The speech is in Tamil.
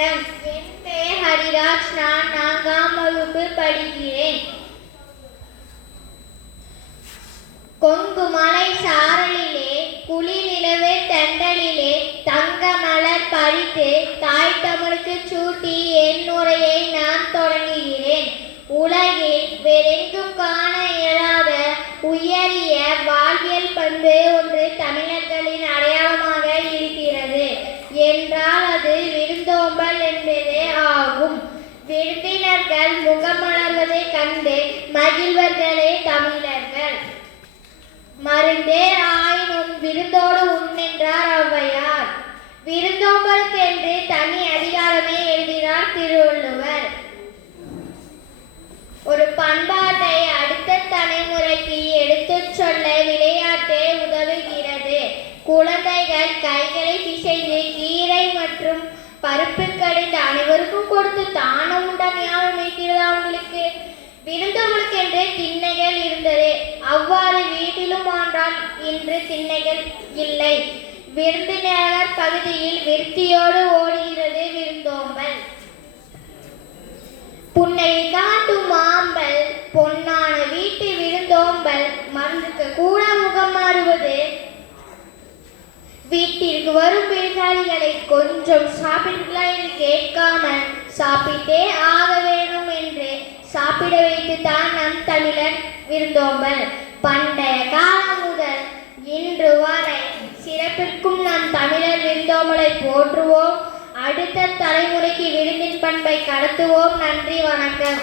வணக்கம். என் பெயர் ஹரிராஜ். நான் 4ஆம் வகுப்பு படிக்கிறேன். கொங்கு மலை சாரலிலே குளிர் நிலவு தென்றலிலே தங்க மலர் பறித்து தாய் தமிழுக்கு சூட்டி என் உரையை நான் தொடங்குகிறேன். உலகில் வேறெங்கும் காண இயலாத உயரிய வாழ்வியல் பண்பு ஒன்று தமிழர்களின் அடையாளமாக இருக்கிறது என்றால் அது விருந்தோம்பல் என்பதே ஆகும். விருந்தினர்கள் முகமலர்வதை கண்டு மகிழ்வர்களே தமிழர்கள். மருந்தே ஆயினும் விருந்தோடு உண்ணென்றார் ஔவையார். விருந்தோம்பலுக்கு என்று தனி அதிகாரமே எழுதினார் திருவள்ளுவர். ஒரு பண்பாட்டை அடுத்த தலைமுறைக்கு எடுத்துச் சொல்ல விளையாட்டே உதவுகிறது. குழந்தைகள் கைகளை பிசைந்து கீரை மற்றும் பருப்பு கடைந்து அனைவருக்கும் கொடுத்து தானம் உண்ட ஞாபகம் இருக்கிறதா உங்களுக்கு? விருந்தோம்பலுக்கு என்று திண்ணைகள் இருந்தது. அவ்வாறு வீட்டிலும் ஆண்டால் இன்று திண்ணைகள் இல்லை. விருந்தினர் பகுதியில் விருத்தியோடு ஓடுகிறது விருந்தோம்பல். புன்னகை காட்டும் மாம்பல் பொன்னான வீட்டு விருந்தோம்பல் மருந்துக்கு கூட முகம் மாறுவது. வீட்டிற்கு வரும் விருந்தாளிகளை கொஞ்சம் சாப்பிடுங்களா என்று கேட்காமல் சாப்பிட்டே ஆக வேண்டும் என்று சாப்பிட வைத்து தான் நம் தமிழர் விருந்தோம்பல். பண்டைய காலம் முதல் இன்று வரை சிறப்பிற்கும் நம் தமிழர் விருந்தோம்பலை போற்றுவோம். அடுத்த தலைமுறைக்கு விருந்தின் பண்பை கடத்துவோம். நன்றி, வணக்கம்.